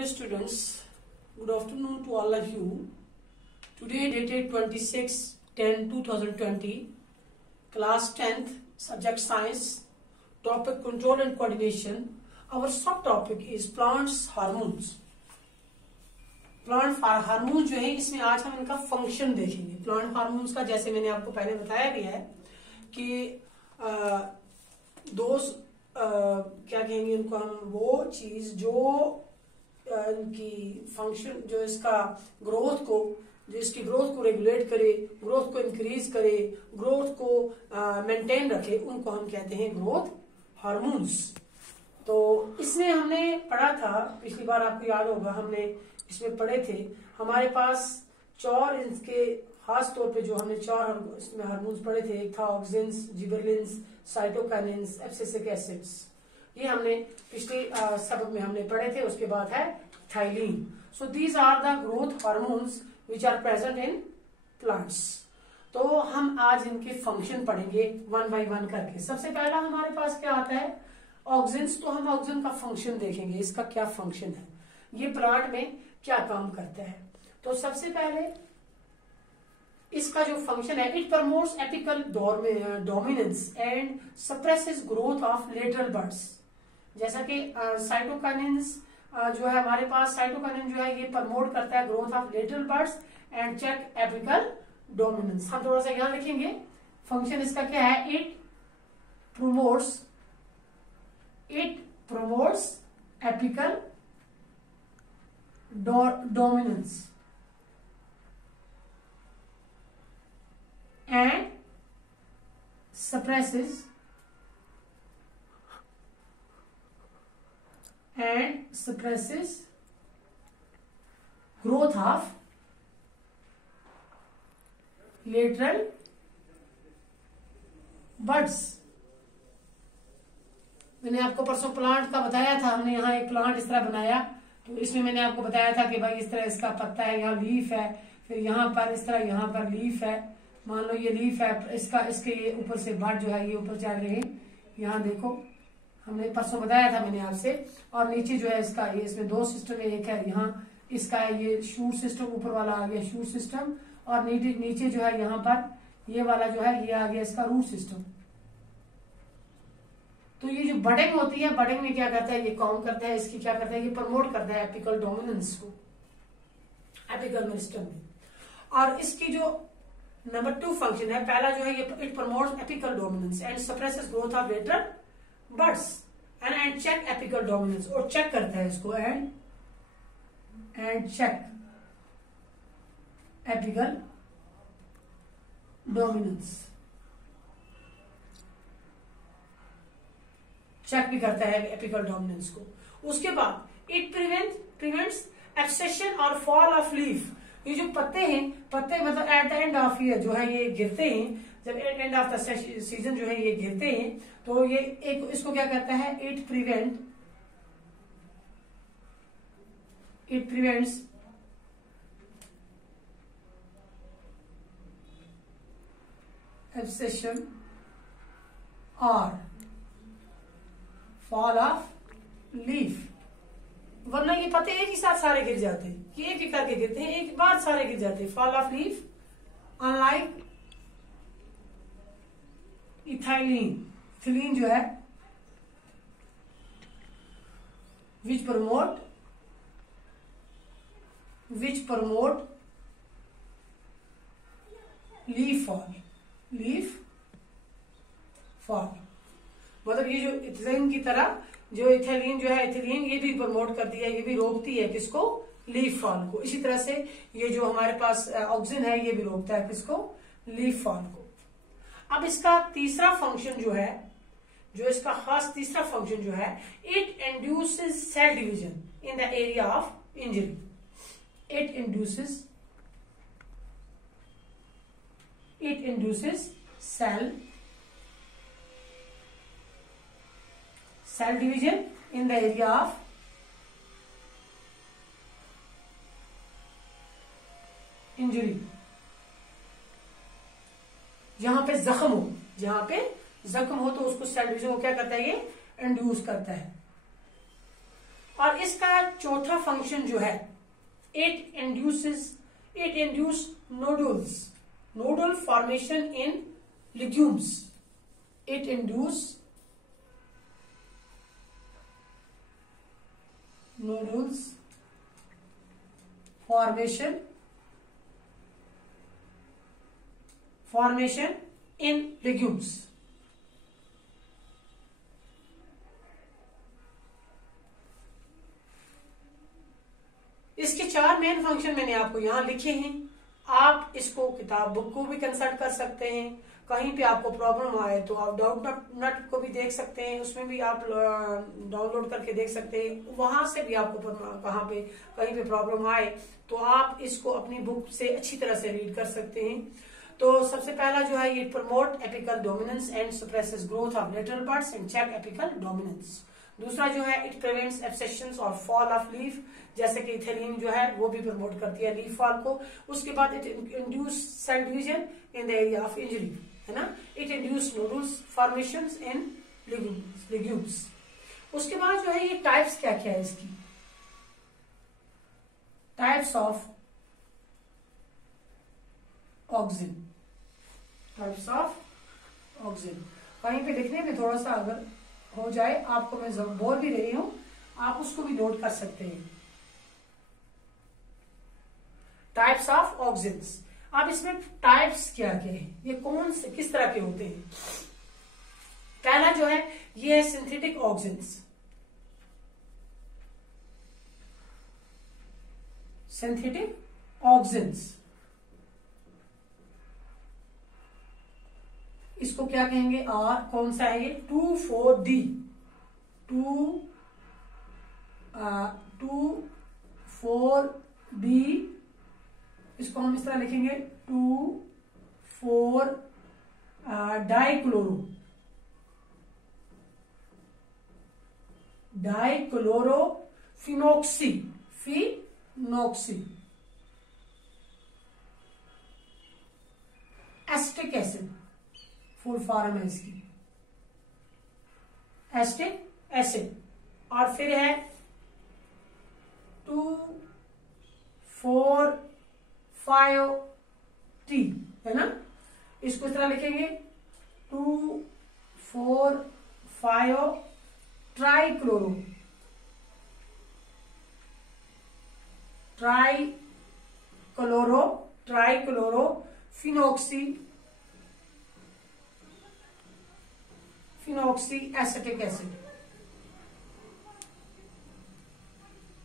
dear students, good afternoon to all of you. Today dated 26/10/2020, class 10th, subject science, topic control and coordination. Our subtopic is plants hormones. Plant hormone जो है इसमें आज हम इनका function देखेंगे. Plant hormones का जैसे मैंने आपको पहले बताया भी है कि क्या कहेंगे इनको हम, वो चीज जो इनकी फंक्शन, जो इसका ग्रोथ को, जो इसकी ग्रोथ को रेगुलेट करे, ग्रोथ को इंक्रीज करे, ग्रोथ को मेंटेन रखे, उनको हम कहते हैं ग्रोथ हार्मोन्स. तो इसमें हमने पढ़ा था पिछली बार, आपको याद होगा हमने इसमें पढ़े थे. हमारे पास चार इसके खास तौर पे जो हमने चार इसमें हार्मोन्स पढ़े थे. एक था auxins, gibberellins, cytokinins, abscisic acids. ये हमने पिछले सबक में हमने पढ़े थे. उसके बाद है ethylene. So these are the growth hormones which are present in plants. तो हम आज इनके फंक्शन पढ़ेंगे वन बाय वन करके. सबसे पहला हमारे पास क्या आता है, ऑक्सिन्स. तो हम ऑक्सिन का फंक्शन देखेंगे, इसका क्या फंक्शन है, ये प्लांट में क्या काम करता है. तो सबसे पहले इसका जो फंक्शन है, it promotes apical dominance and suppresses growth of lateral buds. जैसा कि साइटोकाइनिन्स जो है हमारे पास, साइटोकाइनिन जो है ये प्रमोट करता है growth of lateral buds and check apical dominance. हम थोड़ा सा यहां लिखेंगे फंक्शन इसका क्या है. It promotes apical dominance and suppresses growth of lateral buds. मैंने आपको परसों प्लांट का बताया था. हमने यहाँ एक प्लांट इस तरह बनाया, तो इसमें मैंने आपको बताया था कि भाई इस तरह इसका पत्ता है, यहाँ लीफ है, फिर यहाँ पर इस तरह यहाँ पर लीफ है. मान लो ये लीफ है, इसके ये ऊपर से बड जो है ये ऊपर जा रहे हैं. यहाँ देखो, हमने परसों बताया था मैंने आपसे. और नीचे जो है इसका, ये इसमें दो सिस्टम है. एक है यहाँ इसका है ये शूट सिस्टम, ऊपर वाला आ गया शूट सिस्टम, और नीचे जो है यहाँ पर ये वाला जो है ये आ गया इसका रूट सिस्टम. तो ये जो बडिंग होती है, बडिंग में क्या करता है, ये काम करता है, इसकी क्या करता है, ये प्रमोट करता है एपिकल डोमिनेंस को एपिकल मेरिस्टम में. और इसकी जो नंबर 2 फंक्शन है, पहला जो है ये it promotes apical dominance and suppresses growth of lateral buds and check apical dominance, और चेक करता है इसको and check apical dominance. Check भी करता है एपिकल डोमिनेंस को. उसके बाद इट प्रिवेंट्स एब्सेशन और फॉल ऑफ लीफ. ये जो पत्ते हैं, पत्ते मतलब at the end of year जो है ये गिरते हैं, जब एंड ऑफ द सीजन जो है ये गिरते हैं, तो ये एक इसको क्या करता है, इट प्रिवेंट्स एब्सेशन और फॉल ऑफ लीफ. वरना ये पत्ते एक ही साथ सारे गिर जाते हैं, कि एक एक करके गिरते हैं, एक बार सारे गिर जाते हैं. Fall of leaf unlike ethylene. Ethylene जो है विच प्रमोट लीफ फॉल. मतलब ये जो इथिलीन की तरह, जो इथिलीन जो है, इथिलीन ये भी प्रमोट करती है, ये भी रोकती है किसको, लीफ फॉल को. इसी तरह से ये जो हमारे पास ऑक्सिन है ये भी रोकता है किसको, लीफ फॉल को. अब इसका तीसरा फंक्शन जो है, जो इसका खास तीसरा फंक्शन जो है, it induces cell division in the area of injury. It induces cell division in the area of injury. जहां पे जख्म हो तो उसको सेल डिवीजन को क्या करता है, ये इंड्यूस करता है. और इसका चौथा फंक्शन जो है, it induce nodal formation in legumes. It induce nodules formation in legumes। इसके 4 मेन फंक्शन मैंने आपको यहां लिखे हैं। आप इसको किताब बुक को भी कंसल्ट कर सकते हैं। कहीं पे आपको प्रॉब्लम आए तो आप डाउट नट को भी देख सकते हैं, उसमें भी आप डाउनलोड करके देख सकते हैं। वहां से भी आपको कहीं पे प्रॉब्लम आए तो आप इसको अपनी बुक से अच्छी तरह से रीड कर सकते हैं। तो सबसे पहला जो है, ये promote apical dominance and suppresses growth of lateral buds and check apical dominance. दूसरा जो है, इट प्रिवेंट्स एब्सेशंस और फॉल ऑफ लीफ, जैसे कि इथेलिन जो है वो भी प्रमोट करती है लीफ फॉल को। उसके बाद it induce cell division in the area of injury, है ना। It induce nodules formations in legumes. उसके बाद जो है, ये टाइप्स क्या क्या है इसकी, types of auxin. Types of auxin कहीं पे लिखने में थोड़ा सा अगर हो जाए, आपको मैं बोल भी रही हूं, आप उसको भी नोट कर सकते हैं। Types of auxins. अब इसमें टाइप्स क्या क्या है, ये कौन से किस तरह के होते हैं। पहला जो है, ये है सिंथेटिक ऑक्सिन्स। सिंथेटिक ऑक्सिन्स, इसको क्या कहेंगे, कौन सा है ये, 2,4-D 2,4-D। इसको हम इस तरह लिखेंगे 2,4 dichlorophenoxy acetic acid, full form है इसकी एसिटिक एसिड। और फिर है 2,4,5-T, है ना। इसको इस तरह लिखेंगे 2,4,5 ट्राइक्लोरोफिनॉक्सी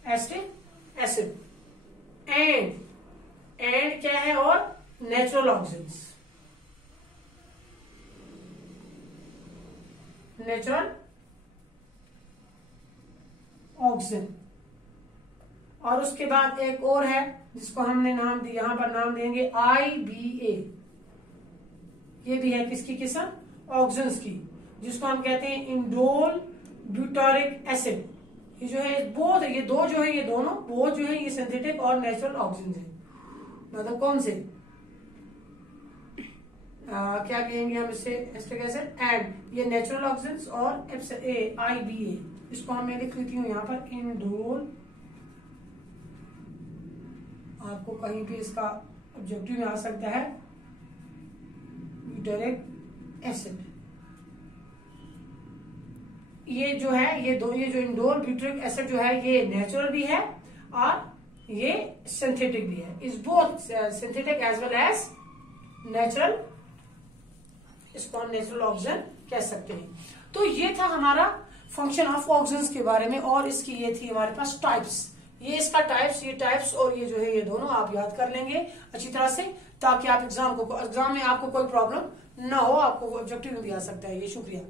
एसिटिक एसिड। एंड क्या है, और नेचुरल ऑक्सिन्स। Natural auxin. और उसके बाद एक और है जिसको हमने नाम दिया, यहां पर नाम देंगे IBA। ये भी है किसकी किस्म, ऑक्सिन्स की, जिसको हम कहते हैं इंडोल ब्यूटारिक एसिड। ये जो है बोथ, ये दो जो है, ये दोनों बोथ जो है, ये सिंथेटिक और नेचुरल ऑक्सिन्स है। मतलब कौन से, क्या कहेंगे हम इसे, एसिटिक एसिड। एंड ये नेचुरल ऑक्सिन्स और IBA, इसको हम मैं लिख लेती हूँ यहाँ पर इंडोल। आपको कहीं भी इसका ऑब्जेक्टिव में आ सकता है ब्यूटारिक एसिड। ये जो है, ये जो इंडोल ब्यूटारिक एसिड जो है, ये नेचुरल भी है और ये सिंथेटिक भी है। Is both synthetic as well as natural, इसको हम नेचुरल ऑक्सिन कह सकते हैं। तो ये था हमारा फंक्शन ऑफ ऑक्सिन्स के बारे में, और इसकी ये थी हमारे पास टाइप्स। ये इसका टाइप्स, ये टाइप्स और ये जो है, ये दोनों आप याद कर लेंगे अच्छी तरह से, ताकि आप एग्जाम में आपको कोई प्रॉब्लम ना हो, आपको ऑब्जेक्टिव भी आ सकता है। ये शुक्रिया।